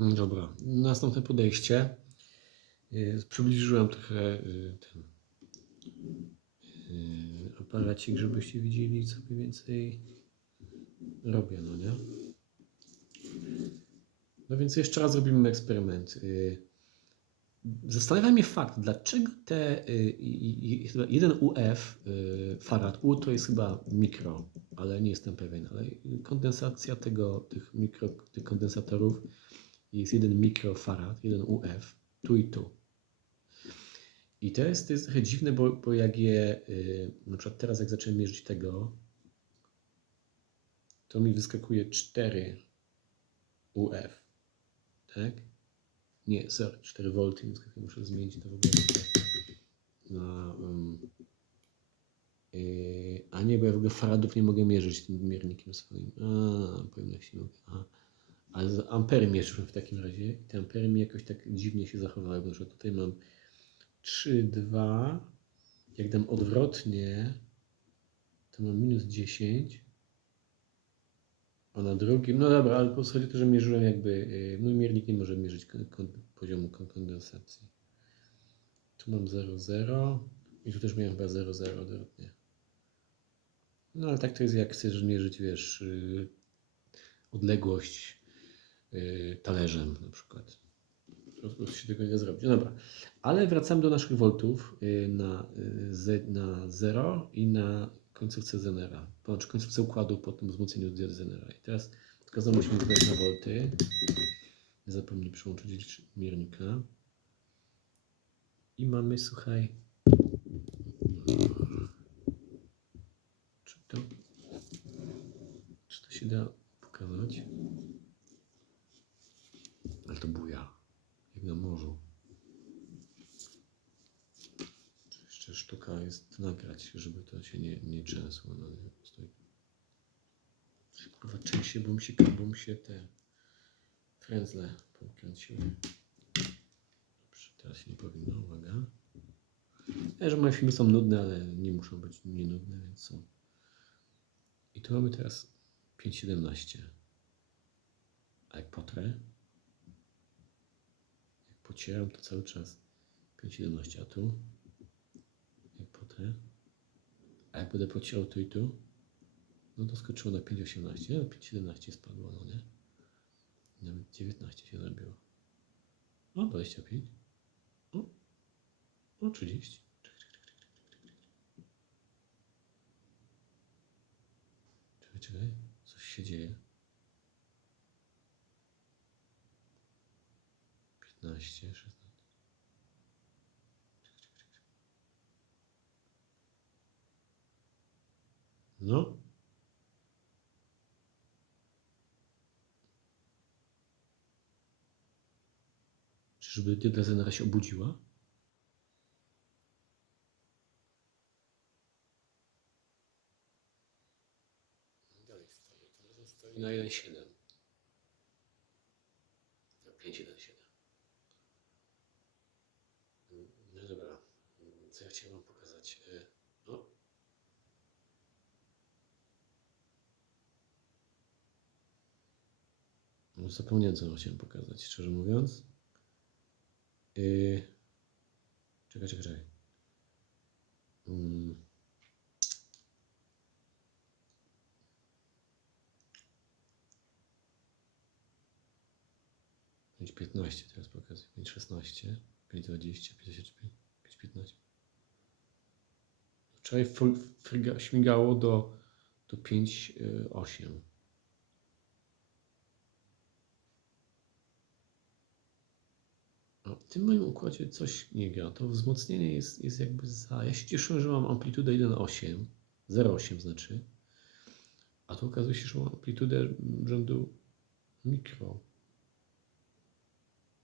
Mm, Dobra, następne podejście. Y, Przybliżyłem trochę y, ten y, aparacik, żebyście widzieli, co mniej więcej robię, no nie? No więc jeszcze raz robimy eksperyment. Zastanawia mnie fakt, dlaczego te jeden UF farad, U to jest chyba mikro, ale nie jestem pewien, ale kondensacja tego, tych mikro, tych kondensatorów jest jeden mikrofarad, jeden UF, tu i tu. I to jest, to jest trochę dziwne, bo, bo jak je, y, na przykład teraz jak zacząłem mierzyć tego, to mi wyskakuje 4 UF, tak? Nie, sorry, 4 V, muszę zmienić to w ogóle na, um, yy, a nie, bo ja w ogóle faradów nie mogę mierzyć tym miernikiem swoim. A, się mogę. A, ale z ampery mierzyłem w takim razie i te ampery mi jakoś tak dziwnie się zachowały, bo że tutaj mam 3, 2, jak dam odwrotnie, to mam minus 10, a na drugim, no dobra, ale po chodzi o to, że mierzyłem jakby, yy, mój miernik nie może mierzyć poziomu kon, kondensacji. Tu mam 0, 0 i tu też miałem chyba 0, 0 odwrotnie. No ale tak to jest jak chcesz mierzyć, wiesz, yy, odległość talerzem na przykład. Po prostu się tego nie zrobi. No dobra, ale wracamy do naszych voltów yy, na, z, na 0 i na końcówce Zenera, znaczy końcówce układu po tym wzmocnieniu Zenera. I teraz tylko znowu musimy wejść na volty. Nie zapomnij przyłączyć miernika. I mamy, słuchaj, czy to, czy to się da pokazać? To buja, jak na morzu. Jeszcze sztuka jest nagrać, żeby to się nie, nie trzęsło. No, nie? Stoi. Kurwa, częściej, bo mi się, bo mi się te frędzle pokręciły. Dobrze, teraz się nie powinno, uwaga. Ja, że moje filmy są nudne, ale nie muszą być nie nudne, więc są. I tu mamy teraz 5.17. A jak potrę, pocieram, to cały czas 5.17, a tu jak potrę, a jak będę pocierał tu i tu, no to skoczyło na 5.18, no 5.17 spadło, no nie? Nawet 19 się zrobiło. O, 25. O, o 30. Czekaj, czekaj, czekaj, czekaj, czekaj. Czekaj, czekaj. Coś się dzieje. 15, 16. Czekaj, czekaj, czekaj. No. Czyżby dioda Zenera się obudziła? Dalej stoi na 1,7. Na 5,1,7. No dobra. Co ja chciałem pokazać? Y, O. No, Zapomniałem, co chciałem pokazać, szczerze mówiąc. Yy... Czekaj, czekaj, czekaj. Mm. Pięć piętnaście teraz pokazuję. Pięć szesnaście, pięć dwadzieścia, pięć pięć piętnaście. Wczoraj fryga- śmigało do, do pięć y, osiem. A w tym moim układzie coś nie gra. To wzmocnienie jest, jest jakby za. Ja się cieszyłem, że mam amplitudę 1,8, 0,8 znaczy. A tu okazuje się, że mam amplitudę rzędu mikro.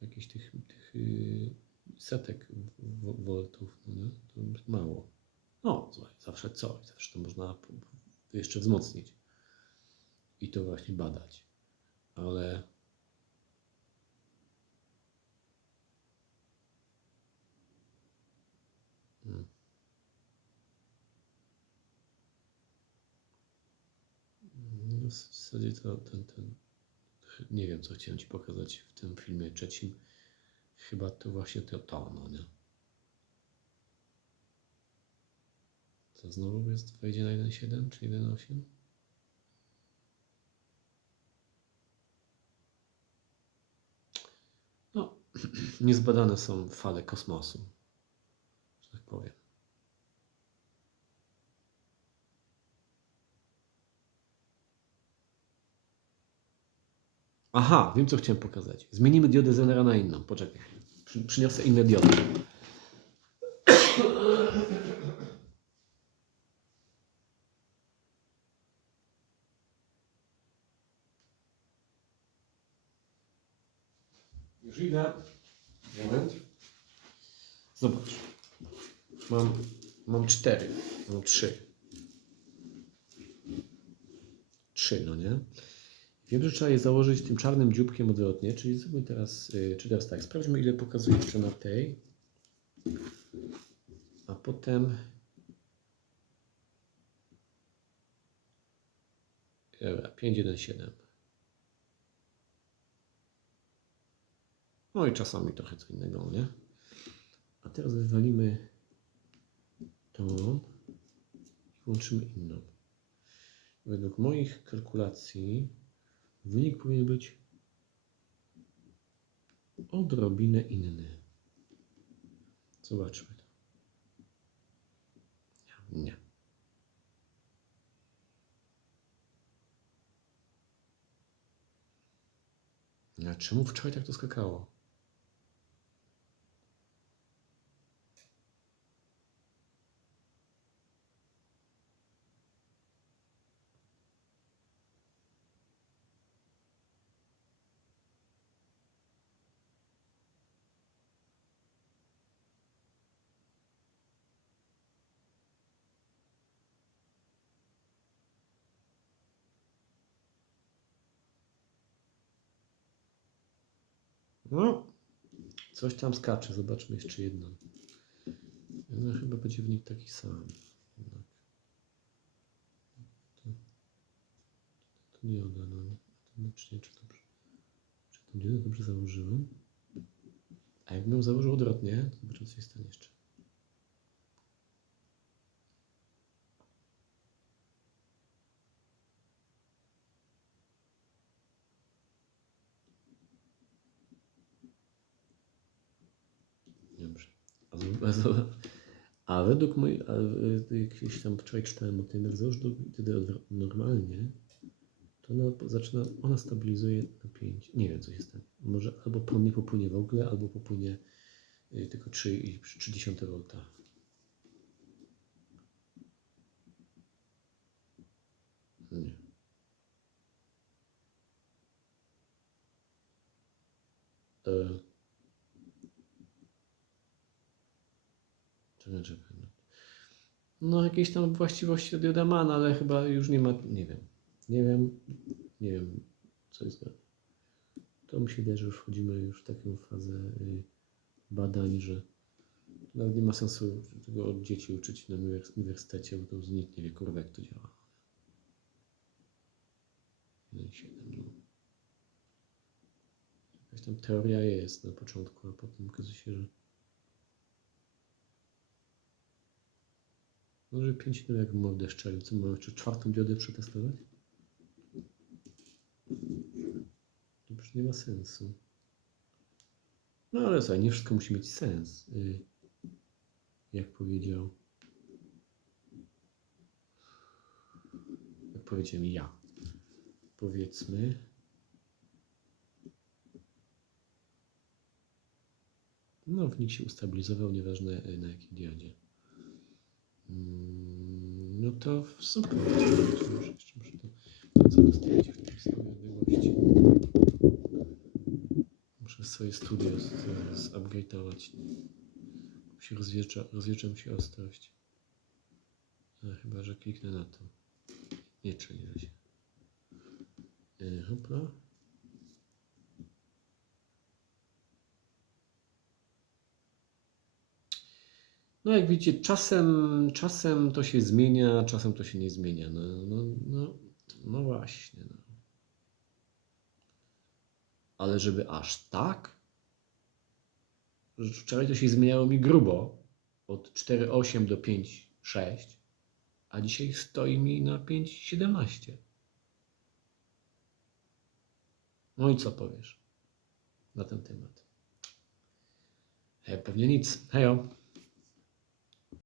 Jakichś tych, tych yy, setek w- voltów, no? To mało. No, słuchaj, zawsze coś, zawsze to można jeszcze wzmocnić. I to właśnie badać. Ale No, w zasadzie to ten, ten nie wiem, co chciałem Ci pokazać w tym filmie trzecim. Chyba to właśnie to, to no nie? To znowu jest wejdzie na 1.7 czy 1.8? No, niezbadane są fale kosmosu, że tak powiem. Aha, wiem co chciałem pokazać. Zmienimy diodę Zenera na inną. Poczekaj. Przy, przyniosę inne diody. Idę. Moment. Zobacz. Mam, mam cztery. Mam trzy. Trzy, no nie? Wiem, że trzeba je założyć tym czarnym dzióbkiem odwrotnie, czyli zróbmy teraz, y, czy teraz tak, sprawdźmy ile pokazuje jeszcze na tej, a potem Dobra, 517. No i czasami trochę co innego, nie? A teraz wywalimy tą i włączymy inną. Według moich kalkulacji wynik powinien być odrobinę inny. Zobaczmy. Nie. A czemu wczoraj tak to skakało? No, coś tam skacze. Zobaczmy jeszcze jedną. No, chyba będzie wynik taki sam. To, to nie oda, no. To czy nie, czy dobrze. Czy dobrze założyłem? A jakbym założył odwrotnie, to zobaczymy, co się stanie jeszcze. Dobrze. A, według mojej, a, y, jakieś tam wczoraj czytałem o tym, założysz do- wtedy normalnie, to ona zaczyna, ona stabilizuje napięcie. Nie wiem, co się stanie. Może albo prąd nie popłynie w ogóle, albo popłynie y, tylko 3,3 V. Nie. E, No. no jakieś tam właściwości ma, no, ale chyba już nie ma, nie wiem. Nie wiem, nie wiem, co jest grane. To mi się wydaje, że już wchodzimy już w taką fazę y, badań, że nawet nie ma sensu tego od dzieci uczyć na uniwers- uniwersytecie, bo to już nikt nie wie, kurwa, jak to działa. 1,7, no. Jakaś tam teoria jest na początku, a potem okazuje się, że Może 5 jak w mordę szczelił. Co mamy jeszcze czwartą diodę przetestować? To już nie ma sensu. No ale słuchaj, nie wszystko musi mieć sens. Y, Jak powiedział. Jak powiedziałem ja. Powiedzmy. No, wynik się ustabilizował, nieważne y, na jakiej diodzie. Mm, No to super. Muszę jeszcze muszę to co ustawić w tym sobie odległości. Muszę swoje studio zupgrade'ować. Się rozwiecza, rozwiecza mi się ostrość. A, chyba, że kliknę na to. Nie czyni razie. Yy, hopla. No jak widzicie, czasem, czasem to się zmienia, czasem to się nie zmienia. No, no, no, no właśnie. No. Ale żeby aż tak? Wczoraj to się zmieniało mi grubo. Od 4,8 do 5,6, a dzisiaj stoi mi na 5,17. No i co powiesz na ten temat? E, Pewnie nic. Hejo.